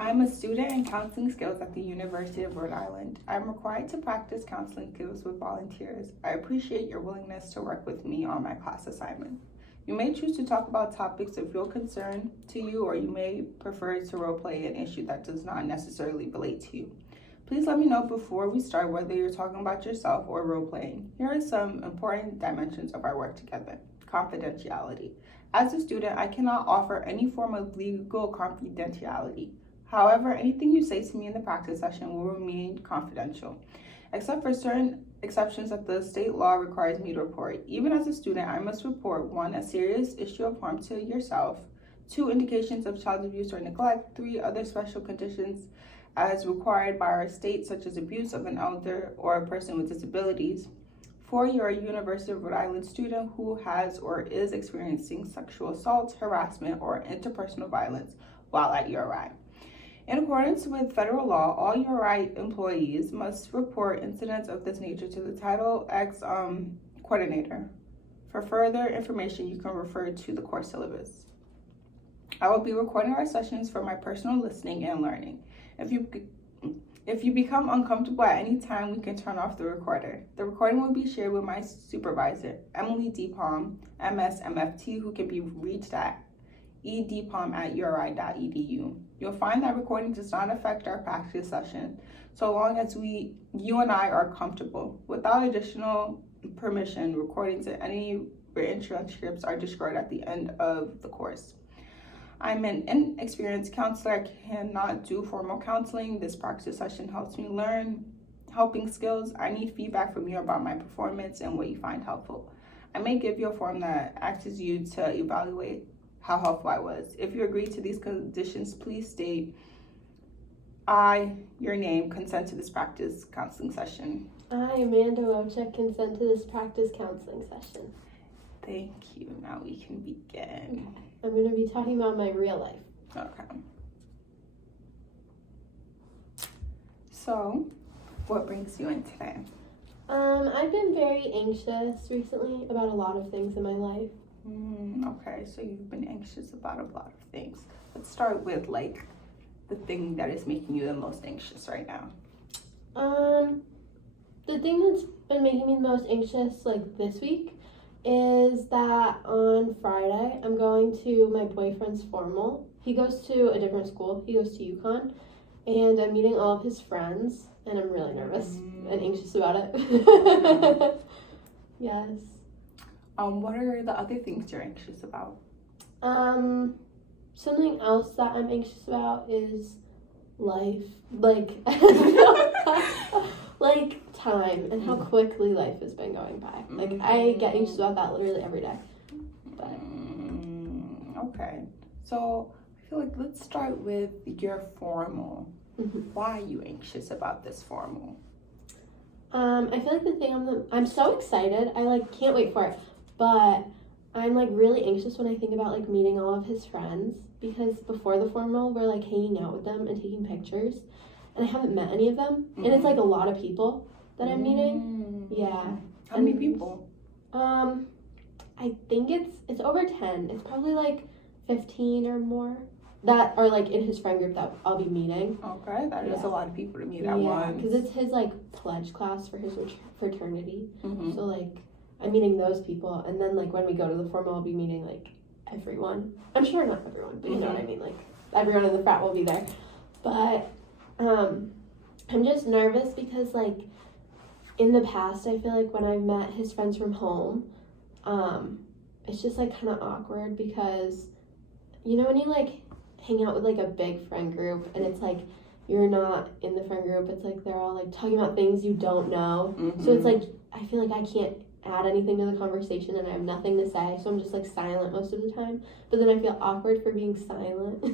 I'm a student in counseling skills at the University of Rhode Island. I'm required to practice counseling skills with volunteers. I appreciate your willingness to work with me on my class assignment. You may choose to talk about topics of real concern to you, or you may prefer to roleplay an issue that does not necessarily relate to you. Please let me know before we start whether you're talking about yourself or roleplaying. Here are some important dimensions of our work together. Confidentiality. As a student, I cannot offer any form of legal confidentiality. However, anything you say to me in the practice session will remain confidential, except for certain exceptions that the state law requires me to report. Even as a student, I must report 1, a serious issue of harm to yourself, 2, indications of child abuse or neglect, 3, other special conditions as required by our state, such as abuse of an elder or a person with disabilities. 4, you're a University of Rhode Island student who has or is experiencing sexual assault, harassment, or interpersonal violence while at URI. In accordance with federal law, all URI employees must report incidents of this nature to the Title X coordinator. For further information, you can refer to the course syllabus. I will be recording our sessions for my personal listening and learning. If you become uncomfortable at any time, we can turn off the recorder. The recording will be shared with my supervisor, Emily D. Palm, MS-MFT, who can be reached at edpalm@uri.edu. You'll find that recording does not affect our practice session so long as you and I are comfortable. Without additional permission, recordings and any written transcripts are destroyed at the end of the course. I'm an inexperienced counselor. I cannot do formal counseling. This practice session helps me learn helping skills. I need feedback from you about my performance and what you find helpful. I may give you a form that asks you to evaluate how helpful I was. If you agree to these conditions, please state your name, consent to this practice counseling session. I, Amanda Wojcik, consent to this practice counseling session. Thank you. Now we can begin. I'm going to be talking about my real life. Okay. So, what brings you in today? I've been very anxious recently about a lot of things in my life. Okay, so you've been anxious about a lot of things. Let's start with the thing that is making you the most anxious right now. The thing that's been making me the most anxious this week is that on Friday I'm going to my boyfriend's formal. He goes to a different school. He goes to UConn, and I'm meeting all of his friends, and I'm really nervous and anxious about it. Yes. What are the other things you're anxious about? Something else that I'm anxious about is life. Time and how quickly life has been going by. I get anxious about that literally every day. But okay. So I feel like let's start with your formal. Why are you anxious about this formal? I feel like the thing I'm so excited. I can't wait for it. But I'm really anxious when I think about meeting all of his friends, because before the formal we're hanging out with them and taking pictures, and I haven't met any of them, and it's a lot of people that I'm meeting. Yeah. How many people? I think it's over 10. It's probably 15 or more that are in his friend group that I'll be meeting. Okay, that is a lot of people to meet at once. Yeah, because it's his pledge class for his fraternity. So I'm meeting those people, and then when we go to the formal, I'll be meeting everyone. I'm sure not everyone, but you know what I mean. Everyone in the frat will be there. But I'm just nervous because in the past, I feel when I've met his friends from home, it's just kind of awkward because when you hang out with a big friend group and it's you're not in the friend group, it's they're all talking about things you don't know. So it's I feel I can't add anything to the conversation and I have nothing to say, so I'm just silent most of the time, but then I feel awkward for being silent.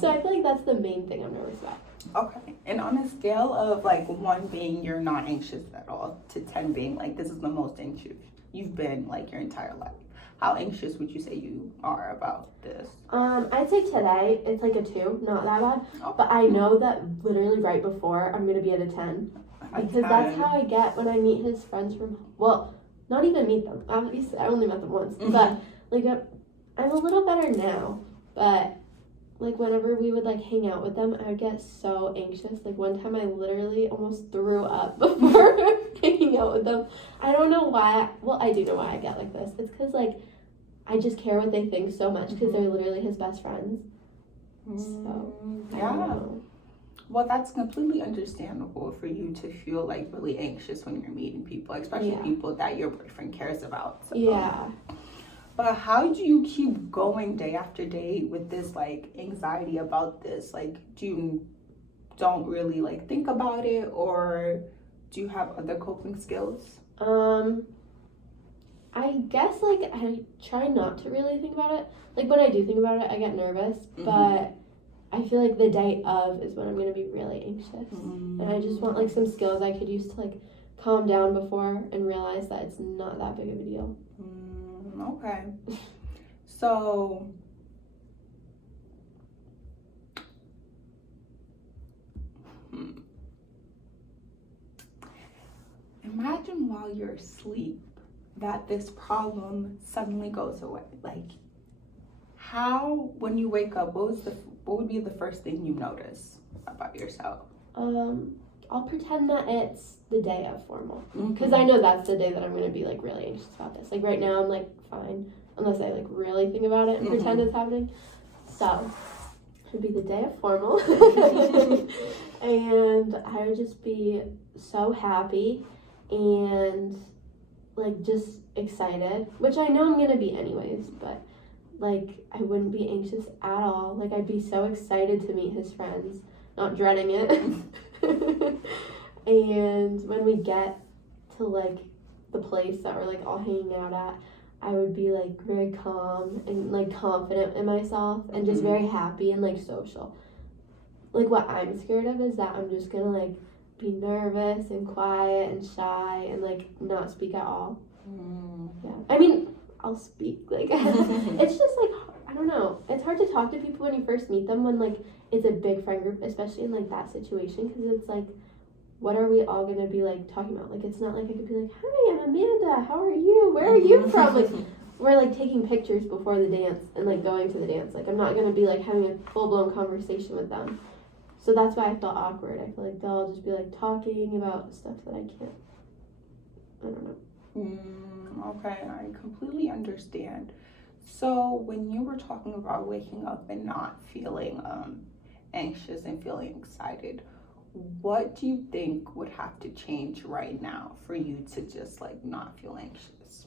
So I feel that's the main thing I'm nervous about. Okay, and on a scale of 1 being you're not anxious at all to 10 being this is the most anxious you've been your entire life, how anxious would you say you are about this? I'd say today it's a 2, not that bad. But I know that literally right before I'm gonna be at a 10. Because that's how I get when I meet his friends from, not even meet them. Obviously, I only met them once. But, I'm a little better now. But like whenever we would like hang out with them, I would get so anxious. Like one time I literally almost threw up before hanging out with them. I don't know why. Well, I do know why I get like this. It's because like I just care what they think so much because they're literally his best friends. So I don't know. Well, that's completely understandable for you to feel like really anxious when you're meeting people, especially people that your boyfriend cares about. So. Yeah. But how do you keep going day after day with this like anxiety about this? Like, do you don't really like think about it, or do you have other coping skills? I guess like I try not to really think about it. Like when I do think about it, I get nervous, but I feel like the day of is when I'm gonna be really anxious, and I just want like some skills I could use to like calm down before and realize that it's not that big of a deal. Okay. So imagine while you're asleep that this problem suddenly goes away. Like, how, when you wake up, what would be the first thing you notice about yourself? I'll pretend that it's the day of formal, because I know that's the day that I'm gonna be like really anxious about this. Like right now I'm like fine, unless I like really think about it and pretend it's happening. So it'd be the day of formal and I would just be so happy and like just excited, which I know I'm gonna be anyways, but like I wouldn't be anxious at all. Like I'd be so excited to meet his friends, not dreading it. And when we get to like the place that we're like all hanging out at, I would be like very calm and like confident in myself and just very happy and like social. Like what I'm scared of is that I'm just gonna like be nervous and quiet and shy and like not speak at all. Yeah, I mean I'll speak, like it's just like I don't know, it's hard to talk to people when you first meet them when like it's a big friend group, especially in like that situation, because it's like what are we all gonna be like talking about? Like it's not like I could be like, hi, I'm Amanda, how are you, where are you from? Like we're like taking pictures before the dance and like going to the dance. Like I'm not gonna be like having a full-blown conversation with them. So that's why I felt awkward. I feel like they'll all just be like talking about stuff that I can't, I don't know. Okay, I completely understand. So when you were talking about waking up and not feeling anxious and feeling excited, what do you think would have to change right now for you to just like not feel anxious?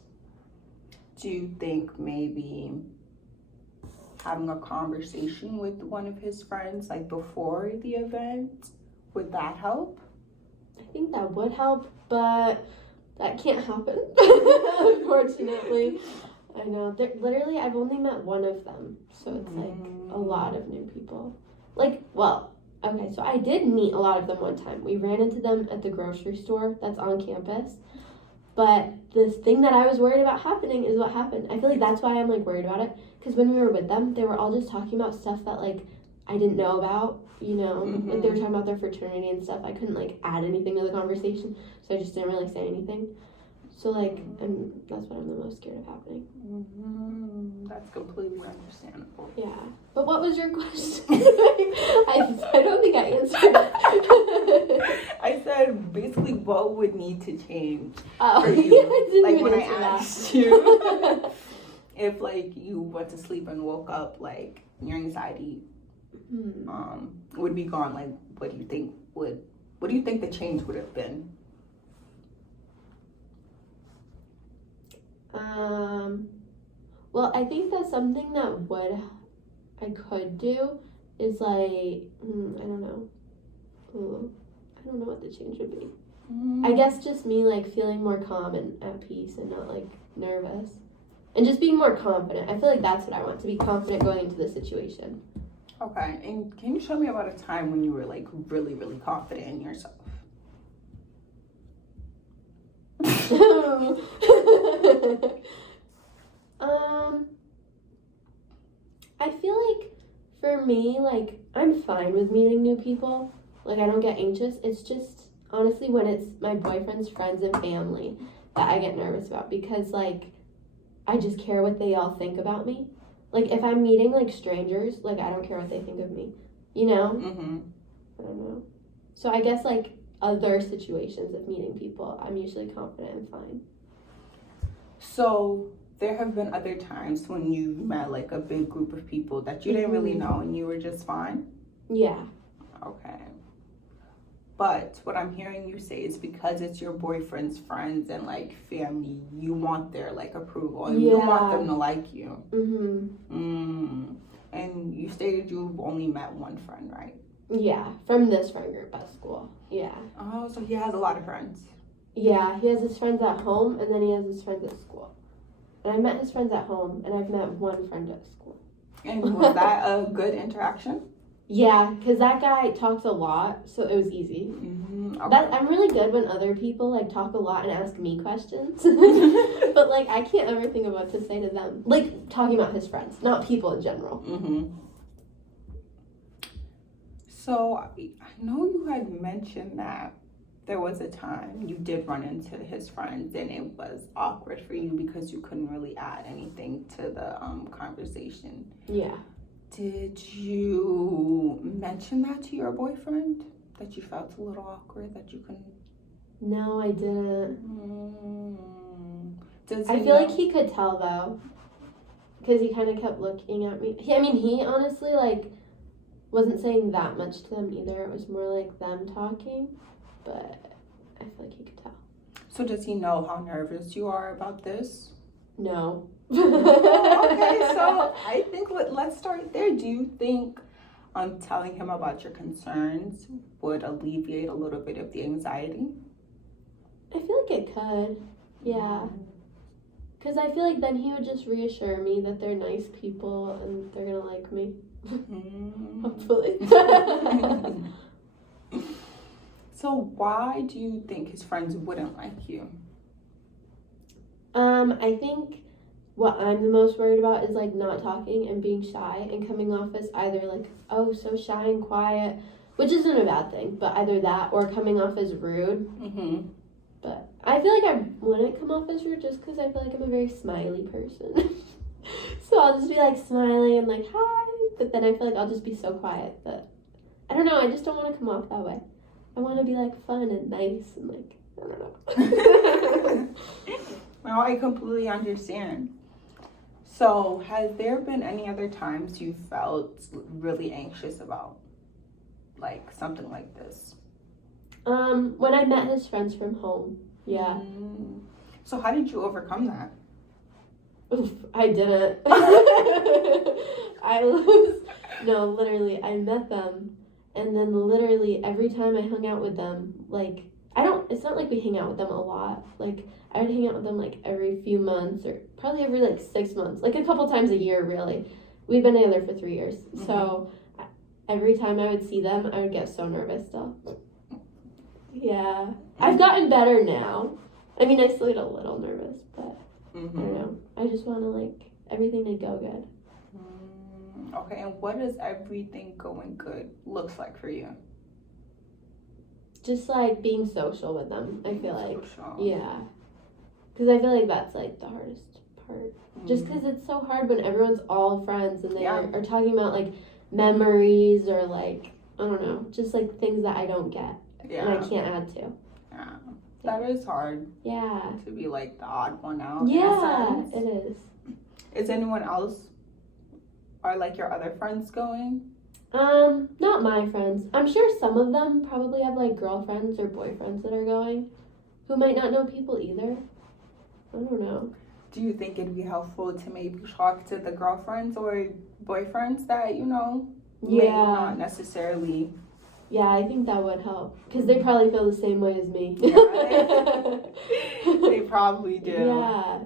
Do you think maybe having a conversation with one of his friends like before the event, would that help? I think that would help, but that can't happen, unfortunately. I know. Literally, I've only met one of them, so it's like a lot of new people. Like, well, okay, so I did meet a lot of them one time. We ran into them at the grocery store that's on campus. But this thing that I was worried about happening is what happened. I feel like that's why I'm like worried about it. Because when we were with them, they were all just talking about stuff that like I didn't know about, you know. Like they were talking about their fraternity and stuff. I couldn't like add anything to the conversation, so I just didn't really say anything. So like, and that's what I'm the most scared of happening. That's completely understandable. Yeah. But what was your question? I don't think I answered it. I said basically what would need to change for you. I didn't like even when I answer asked you if like you went to sleep and woke up, like your anxiety would be gone. Like what do you think the change would have been? Well, I think that something that I could do is like, I don't know. I don't know what the change would be. I guess just me like feeling more calm and at peace and not like nervous. And just being more confident. I feel like that's what I want, to be confident going into the situation. Okay, and can you show me about a time when you were like really, really confident in yourself? I feel like for me, like I'm fine with meeting new people. Like I don't get anxious. It's just honestly when it's my boyfriend's friends and family that I get nervous about, because like I just care what they all think about me. Like, if I'm meeting, like, strangers, like, I don't care what they think of me. You know? Mm-hmm. I don't know. So I guess, like, other situations of meeting people, I'm usually confident and fine. So there have been other times when you met like a big group of people that you didn't really know and you were just fine? Yeah. Okay. But what I'm hearing you say is because it's your boyfriend's friends and like family, you want their like approval and you want them to like you. And you stated you've only met one friend, right? Yeah, from this friend group at school. Yeah. Oh, so he has a lot of friends. Yeah, he has his friends at home and then he has his friends at school. And I met his friends at home and I've met one friend at school. And was that a good interaction? Yeah, because that guy talks a lot, so it was easy. Okay. I'm really good when other people like talk a lot and ask me questions. But like I can't ever think of what to say to them. Like talking about his friends, not people in general. So I know you had mentioned that there was a time you did run into his friends and it was awkward for you because you couldn't really add anything to the conversation. Yeah. Did you mention that to your boyfriend? That you felt a little awkward, that you couldn't? No, I didn't. I feel like he could tell though, because he kind of kept looking at me. He honestly like wasn't saying that much to them either. It was more like them talking, but I feel like he could tell. So does he know how nervous you are about this? No. Okay, so I think let's start there. Do you think telling him about your concerns would alleviate a little bit of the anxiety? I feel like it could, yeah. Because I feel like then he would just reassure me that they're nice people and they're gonna like me. Hopefully. So why do you think his friends wouldn't like you? I think what I'm the most worried about is like not talking and being shy and coming off as either like, oh, so shy and quiet, which isn't a bad thing, but either that or coming off as rude. But I feel like I wouldn't come off as rude just because I feel like I'm a very smiley person. So I'll just be like smiling and like, hi, but then I feel like I'll just be so quiet that, I don't know, I just don't want to come off that way. I want to be like fun and nice and like, I don't know. Well, I completely understand. So, has there been any other times you felt really anxious about, like, something like this? When I met his friends from home, yeah. So, how did you overcome that? Oof, I didn't. Literally, I met them, and then literally every time I hung out with them, like, it's not like we hang out with them a lot. Like, I would hang out with them, like, every few months, or probably every, like, 6 months. Like, a couple times a year, really. We've been together for 3 years. So, every time I would see them, I would get so nervous still. Yeah. I've gotten better now. I still get a little nervous, but I don't know. I just want to, like, everything to go good. Okay, and what does everything going good looks like for you? Just, like, being social with them, I feel like. Social. Yeah. Because I feel like that's, like, the hardest part. Just because it's so hard when everyone's all friends and they are talking about, like, memories or, like, I don't know, just, like, things that I don't get and I can't add to. Yeah. That is hard. Yeah. To be, like, the odd one out. Yeah, it is. Is anyone else or, like, your other friends going? Not my friends. I'm sure some of them probably have, like, girlfriends or boyfriends that are going who might not know people either. I don't know. Do you think it'd be helpful to maybe talk to the girlfriends or boyfriends that, may not necessarily... Yeah, I think that would help. Because they probably feel the same way as me. Yeah, they probably do. Yeah.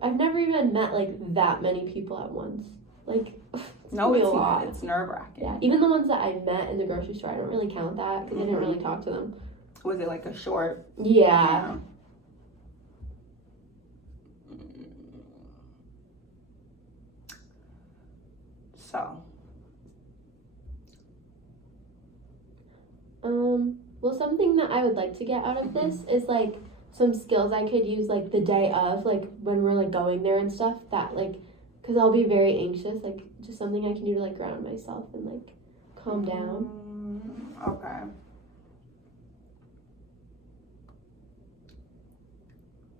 I've never even met, like, that many people at once. Like, it's not. It's nerve-wracking. Yeah, even the ones that I met in the grocery store, I don't really count that because I didn't really talk to them. Was it, like, a short... Yeah. So... Well, something that I would like to get out of this is, like, some skills I could use, like, the day of, like, when we're, like, going there and stuff that, like, because I'll be very anxious. Like, just something I can do to like ground myself and like calm down. Okay.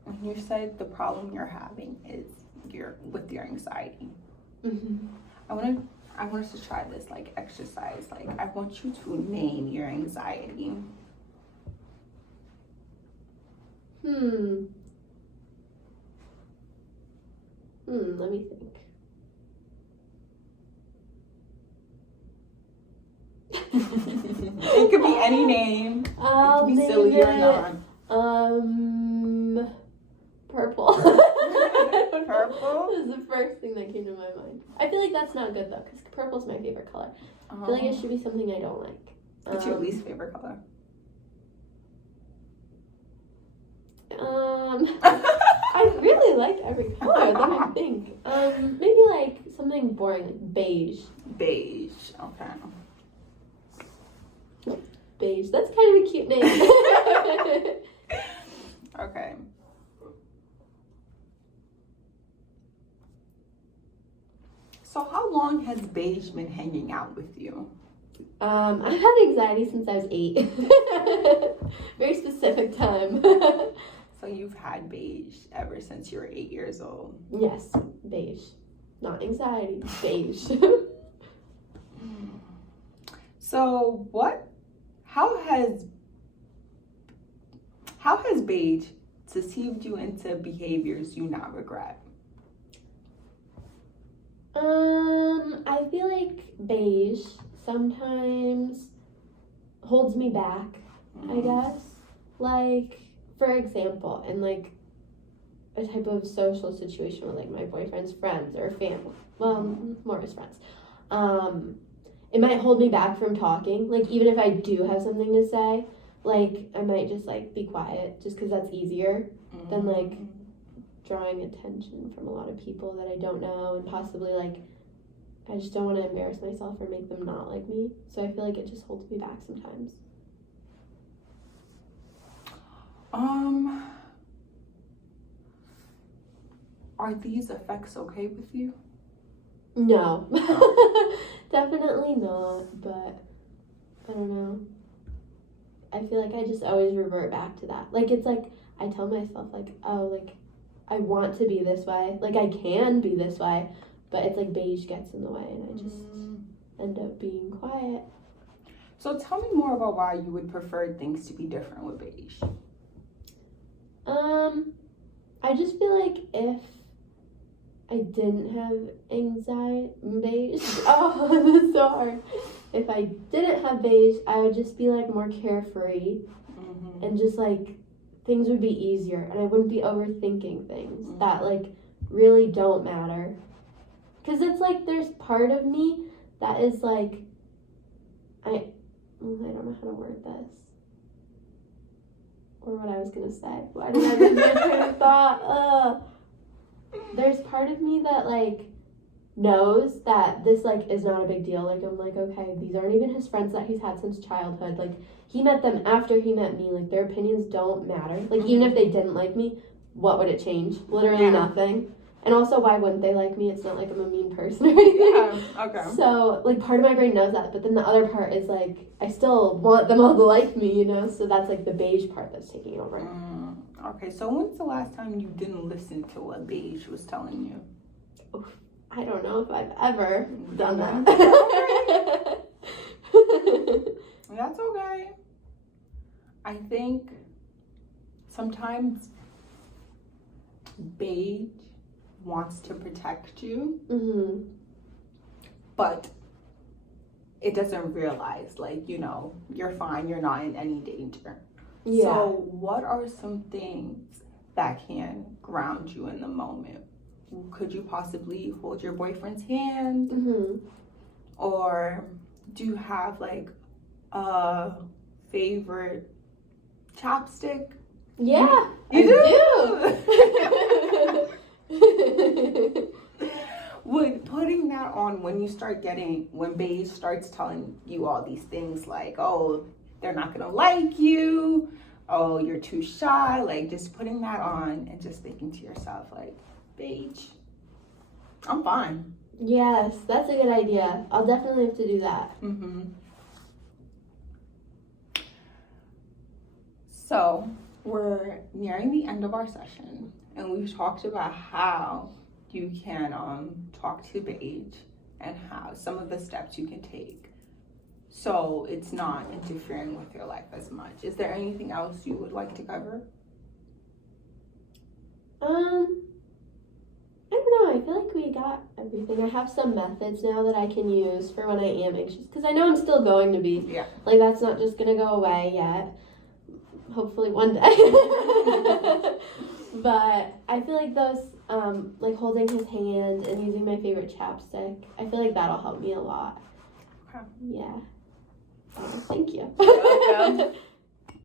And you said the problem you're having is with your anxiety. Mm-hmm. I want us to try this like exercise. Like, I want you to name your anxiety. Let me think. It could be any name. It could be silly or not. Purple. Purple? This is the first thing that came to my mind. I feel like that's not good though, because purple's my favorite color. I feel like it should be something I don't like. What's your least favorite color? I really like every color. Let me think. Maybe like something boring, like beige. Beige. Okay. Beige. That's kind of a cute name. Okay. So how long has beige been hanging out with you? I've had anxiety since I was 8. Very specific time. So you've had beige ever since you were 8 years old? Yes, beige. Not anxiety, beige. So how has beige deceived you into behaviors you now regret? I feel like beige sometimes holds me back, I guess. Like, for example, in like a type of social situation with like my boyfriend's friends or family, well, more his friends, it might hold me back from talking. Like, even if I do have something to say, like, I might just like be quiet just because that's easier than like drawing attention from a lot of people that I don't know, and possibly like I just don't want to embarrass myself or make them not like me. So I feel like it just holds me back sometimes. Are these effects okay with you? No. Definitely not, but I don't know. I feel like I just always revert back to that. Like, it's like I tell myself like, oh, like I want to be this way. Like, I can be this way, but it's like beige gets in the way and I just end up being quiet. So tell me more about why you would prefer things to be different with beige. I just feel like if I didn't have anxiety, beige, oh, this is so hard. If I didn't have beige, I would just be like more carefree and just like things would be easier and I wouldn't be overthinking things that like really don't matter. Because it's like there's part of me that is like, I don't know how to word this. Or what I was going to say. Why did I lose my train of thought? There's part of me that like knows that this like is not a big deal. Like, I'm like, okay, these aren't even his friends that he's had since childhood. Like, he met them after he met me. Like, their opinions don't matter. Like, even if they didn't like me, what would it change? Literally nothing. And also, why wouldn't they like me? It's not like I'm a mean person or anything. Yeah, okay. So, like, part of my brain knows that, but then the other part is like, I still want them all to like me, you know? So that's like the beige part that's taking over. Okay, so when's the last time you didn't listen to what beige was telling you? I don't know if I've ever done that. That's okay. I think sometimes beige wants to protect you, but it doesn't realize, like, you know, you're fine, you're not in any danger. Yeah. So what are some things that can ground you in the moment? Could you possibly hold your boyfriend's hand? Or do you have like a favorite chapstick? Yeah, you do. Would putting that on when beige starts telling you all these things like, oh, they're not gonna like you, oh, you're too shy, like just putting that on and just thinking to yourself like, beige, I'm fine. Yes, that's a good idea. I'll definitely have to do that. So we're nearing the end of our session, and we've talked about how you can talk to Paige and how some of the steps you can take so it's not interfering with your life as much. Is there anything else you would like to cover? I don't know. I feel like we got everything. I have some methods now that I can use for when I am anxious, because I know I'm still going to be. Yeah. Like, that's not just gonna go away yet. Hopefully one day. But I feel like those, like holding his hand and using my favorite chapstick, I feel like that'll help me a lot. Okay. Yeah. Thank you. You're welcome.